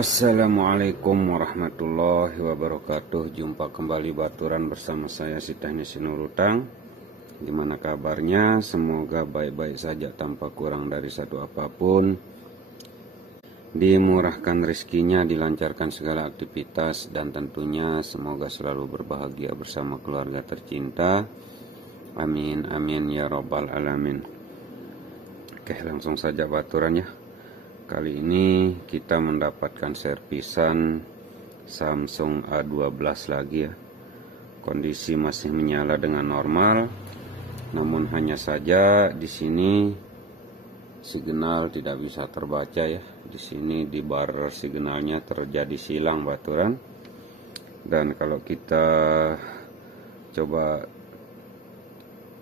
Assalamualaikum warahmatullahi wabarakatuh. Jumpa kembali baturan bersama saya si Teknisi Nurutang. Gimana kabarnya? Semoga baik-baik saja tanpa kurang dari satu apapun. Dimurahkan rezekinya, dilancarkan segala aktivitas, dan tentunya semoga selalu berbahagia bersama keluarga tercinta. Amin amin ya robbal alamin. Oke, langsung saja baturan ya. Kali ini kita mendapatkan servisan Samsung A12 lagi ya. Kondisi masih menyala dengan normal, namun hanya saja di sini signal tidak bisa terbaca ya. Di sini di bar signalnya terjadi silang baturan. Dan kalau kita coba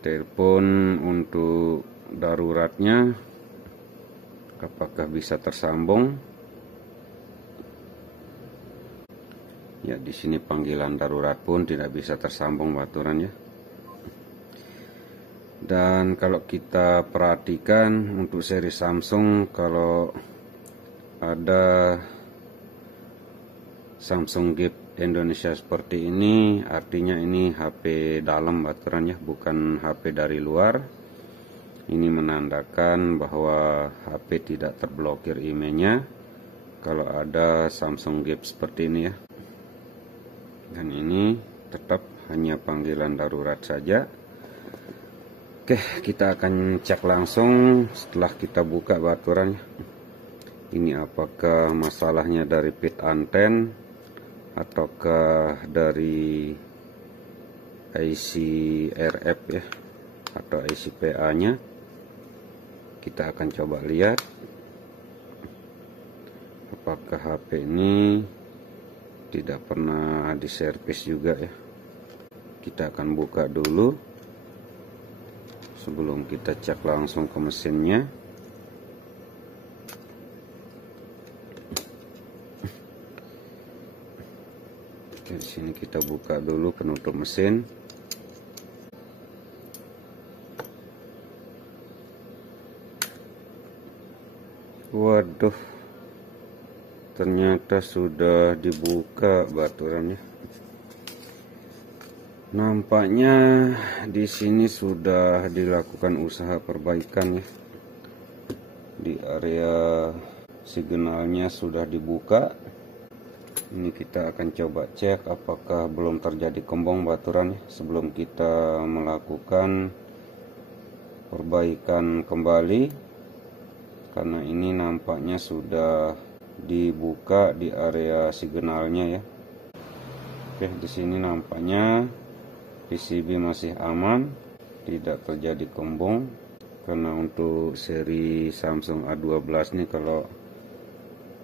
telepon untuk daruratnya, apakah bisa tersambung? Ya, di sini panggilan darurat pun tidak bisa tersambung baturan ya. Dan kalau kita perhatikan untuk seri Samsung, kalau ada Samsung Gift Indonesia seperti ini, artinya ini HP dalam baturan ya, bukan HP dari luar. Ini menandakan bahwa HP tidak terblokir emailnya kalau ada Samsung Gift seperti ini ya. Dan ini tetap hanya panggilan darurat saja. Oke, kita akan cek langsung setelah kita buka baturannya. Ini apakah masalahnya dari pit anten ataukah dari IC RF ya, atau IC PA nya. Kita akan coba lihat apakah HP ini tidak pernah diservis juga ya. Kita akan buka dulu sebelum kita cek langsung ke mesinnya. Oke, di sini kita buka dulu penutup mesin. Waduh, ternyata sudah dibuka baturannya. Nampaknya di sini sudah dilakukan usaha perbaikan ya. Di area signalnya sudah dibuka. Ini kita akan coba cek apakah belum terjadi kembung baturannya sebelum kita melakukan perbaikan kembali. Karena ini nampaknya sudah dibuka di area signalnya ya. Oke, di sini nampaknya PCB masih aman, tidak terjadi kembung. Karena untuk seri Samsung A12 ini kalau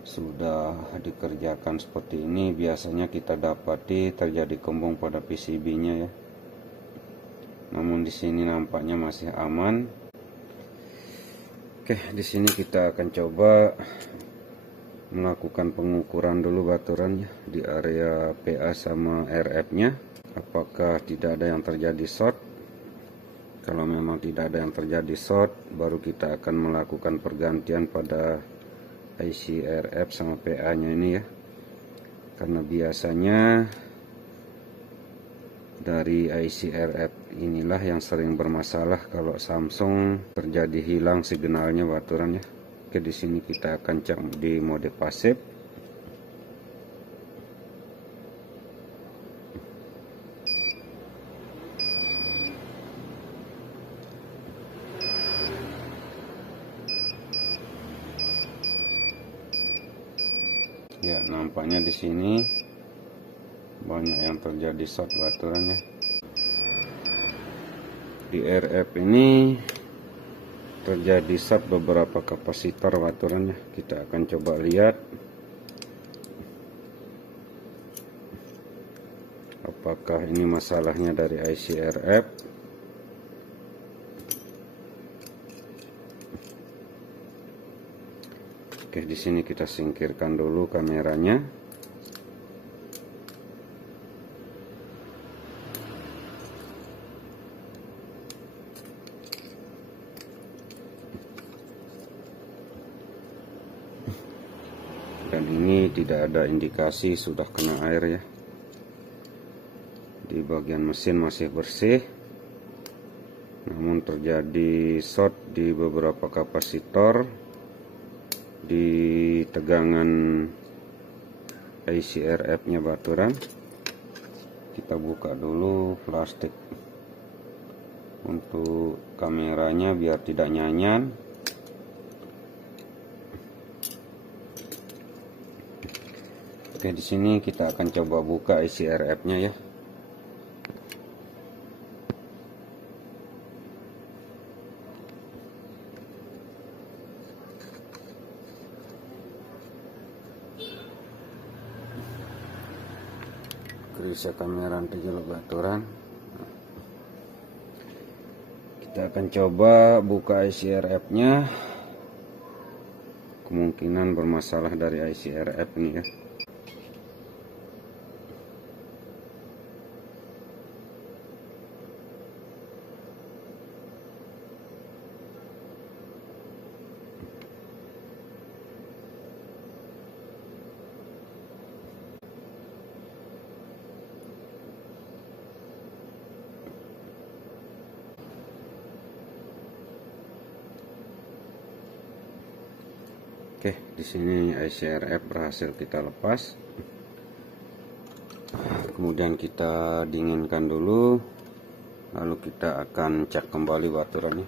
sudah dikerjakan seperti ini, biasanya kita dapati terjadi kembung pada PCB-nya ya. Namun di sini nampaknya masih aman. Oke, di sini kita akan coba melakukan pengukuran dulu baturannya di area PA sama RF-nya. Apakah tidak ada yang terjadi short? Kalau memang tidak ada yang terjadi short, baru kita akan melakukan pergantian pada IC RF sama PA-nya ini ya. Karena biasanya dari IC RF inilah yang sering bermasalah kalau Samsung terjadi hilang signalnya baturannya. Oke, di sini kita akan cek di mode pasif. Ya, nampaknya di sini banyak yang terjadi short baturannya. Di RF ini terjadi short beberapa kapasitor baturannya. Kita akan coba lihat apakah ini masalahnya dari IC RF. Oke, di sini kita singkirkan dulu kameranya. Dan ini sini tidak ada indikasi sudah kena air ya. Di bagian mesin masih bersih, namun terjadi short di beberapa kapasitor di tegangan ICRF nya baturan. Kita buka dulu plastik untuk kameranya biar tidak nyanyan. Oke, di sini kita akan coba buka ICRF nya ya. Bisa kamera anti-jelek baturan. Kita akan coba buka ICRF nya. Kemungkinan bermasalah dari ICRF ini ya. Oke, di sini ICRF berhasil kita lepas. Kemudian kita dinginkan dulu, lalu kita akan cek kembali baturannya.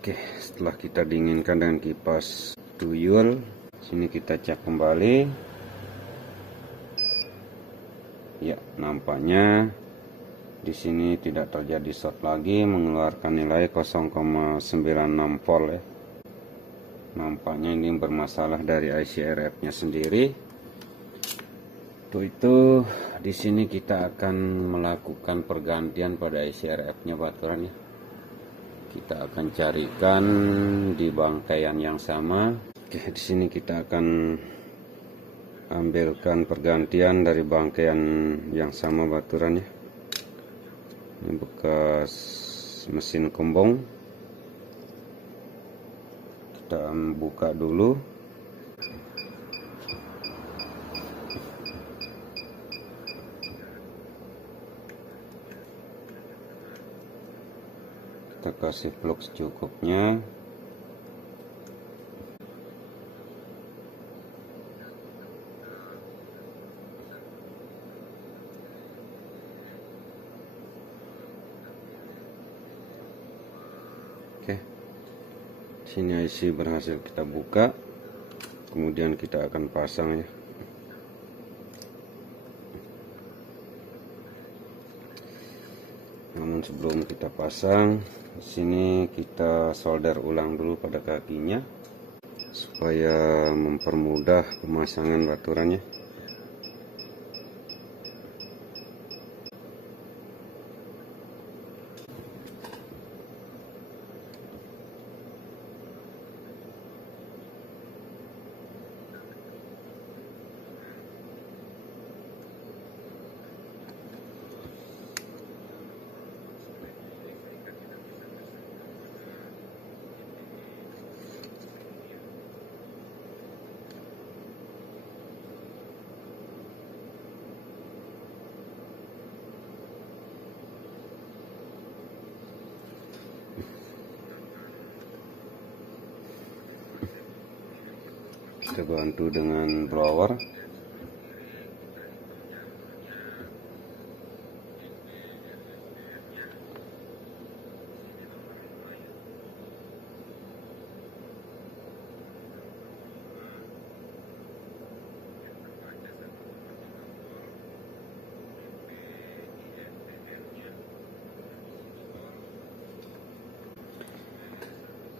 Oke, setelah kita dinginkan dengan kipas tuyul, sini kita cek kembali. Ya, nampaknya di sini tidak terjadi short lagi, mengeluarkan nilai 0,96 volt ya. Nampaknya ini bermasalah dari ICRF nya sendiri. Untuk itu di sini kita akan melakukan pergantian pada ICRF nya baturan ya. Kita akan carikan di bangkaian yang sama. Oke, di sini kita akan ambilkan pergantian dari bangkaian yang sama baturan ya. Ini bekas mesin kembung. Kita buka dulu. Kita kasih plug secukupnya. Oke. Sini IC berhasil kita buka, kemudian kita akan pasang ya. Namun sebelum kita pasang, di sini kita solder ulang dulu pada kakinya supaya mempermudah pemasangan baturannya. Kita bantu dengan blower.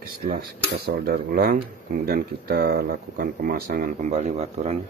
Setelah kita solder ulang, kemudian kita lakukan pemasangan kembali baturannya.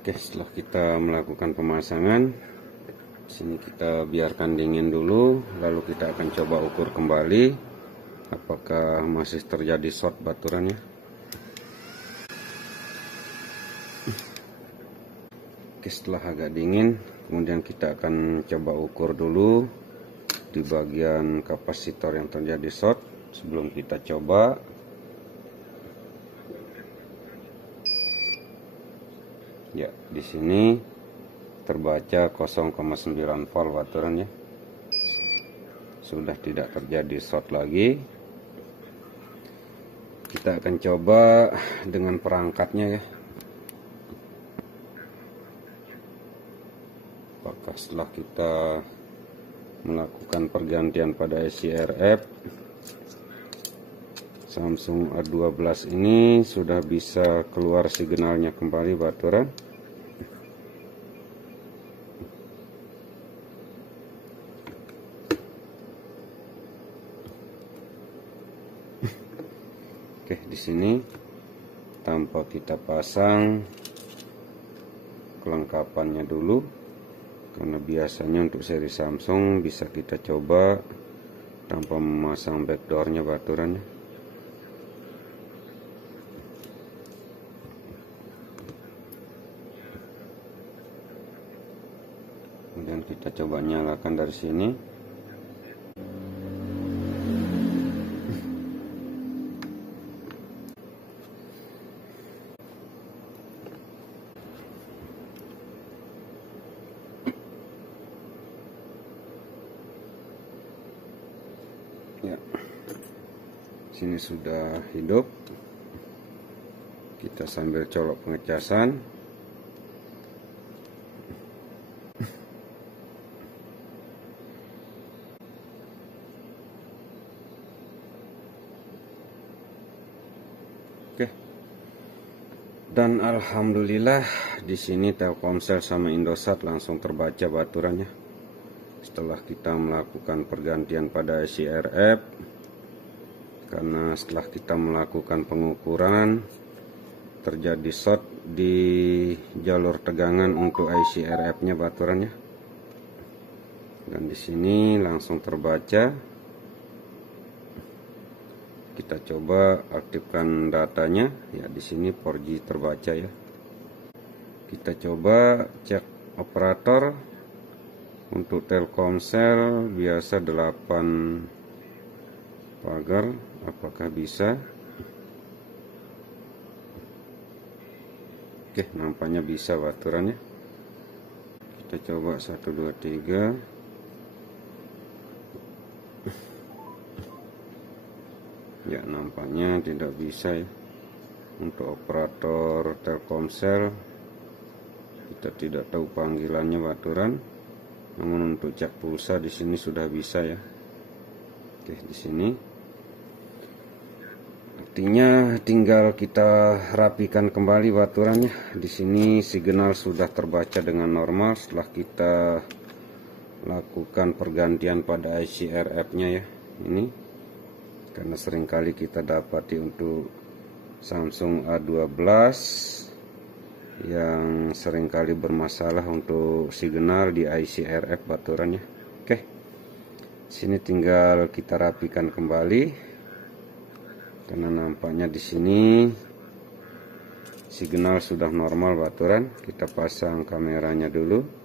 Oke, setelah kita melakukan pemasangan, sini kita biarkan dingin dulu, lalu kita akan coba ukur kembali apakah masih terjadi short baturannya. Oke, setelah agak dingin, kemudian kita akan coba ukur dulu di bagian kapasitor yang terjadi short sebelum kita coba. Ya, di sini terbaca 0,9 volt baturannya. Sudah tidak terjadi short lagi. Kita akan coba dengan perangkatnya ya. Apakah setelah kita melakukan pergantian pada IC RF Samsung A12 ini sudah bisa keluar signalnya kembali baturan. Oke, di sini tanpa kita pasang kelengkapannya dulu, karena biasanya untuk seri Samsung bisa kita coba tanpa memasang backdoornya baturannya. Kemudian kita coba nyalakan dari sini. Ya, sini sudah hidup. Kita sambil colok pengecasan. Oke. Dan alhamdulillah di sini Telkomsel sama Indosat langsung terbaca baturannya. Setelah kita melakukan pergantian pada IC RF, karena setelah kita melakukan pengukuran terjadi short di jalur tegangan untuk IC RF-nya baturannya. Dan di sini langsung terbaca. Kita coba aktifkan datanya. Ya, di sini 4G terbaca ya. Kita coba cek operator. Untuk Telkomsel biasa 8 pagar, apakah bisa? Oke, nampaknya bisa baturannya. Kita coba 1 2 3. Ya, nampaknya tidak bisa ya. Untuk operator Telkomsel kita tidak tahu panggilannya baturan. Namun untuk cek pulsa di sini sudah bisa ya. Oke, di sini. Artinya tinggal kita rapikan kembali baturannya. Di sini signal sudah terbaca dengan normal setelah kita lakukan pergantian pada IC RF-nya ya. Ini karena seringkali kita dapati untuk Samsung A12 yang seringkali bermasalah untuk signal di IC RF baturannya. Oke, sini tinggal kita rapikan kembali karena nampaknya di sini signal sudah normal baturan. Kita pasang kameranya dulu.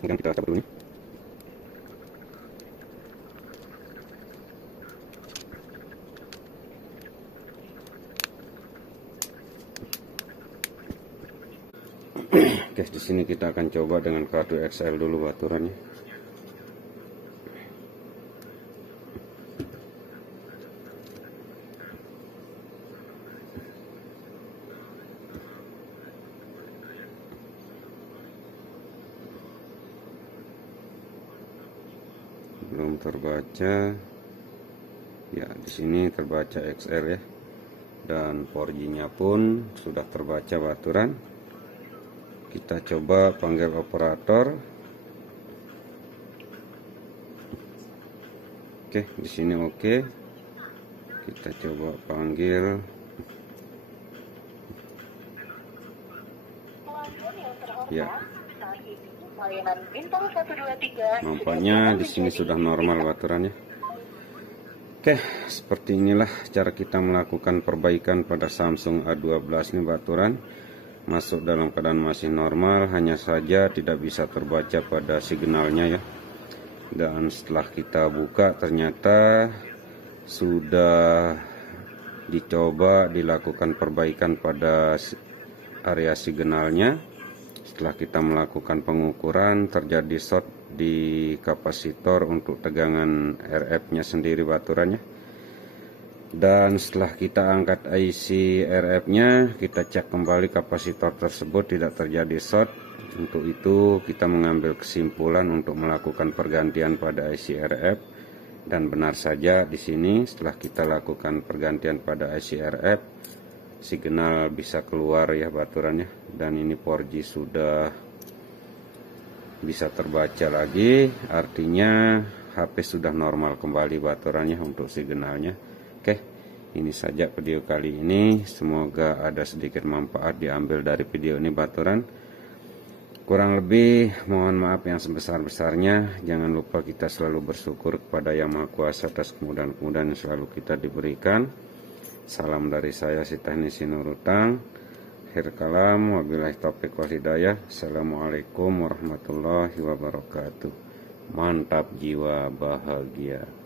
Kemudian kita cabut dulu nih. Oke, di sini kita akan coba dengan kartu XL dulu baturannya. Belum terbaca. Ya, di sini terbaca XL ya. dan 4G-nya pun sudah terbaca baturan. Kita coba panggil operator. Oke, di sini oke. Kita coba panggil. Ya. Nampaknya di sini sudah normal baturannya. Oke, seperti inilah cara kita melakukan perbaikan pada Samsung A12 ini baturan. Masuk dalam keadaan masih normal, hanya saja tidak bisa terbaca pada signalnya ya. Dan setelah kita buka ternyata sudah dicoba dilakukan perbaikan pada area signalnya. Setelah kita melakukan pengukuran, terjadi short di kapasitor untuk tegangan RF-nya sendiri baturannya. Dan setelah kita angkat IC RF-nya, kita cek kembali kapasitor tersebut tidak terjadi short. Untuk itu kita mengambil kesimpulan untuk melakukan pergantian pada IC RF. Dan benar saja di sini setelah kita lakukan pergantian pada IC RF, signal bisa keluar ya baturannya. Dan ini 4G sudah bisa terbaca lagi, artinya HP sudah normal kembali baturannya untuk signalnya. Oke, ini saja video kali ini. Semoga ada sedikit manfaat diambil dari video ini baturan. Kurang lebih mohon maaf yang sebesar-besarnya. Jangan lupa kita selalu bersyukur kepada Yang Maha Kuasa atas kemudahan-kemudahan yang selalu kita diberikan. Salam dari saya, si teknisi Nurutang. Akhir kalam, wabillahi taufiq wal hidayah. Assalamualaikum warahmatullahi wabarakatuh. Mantap jiwa bahagia.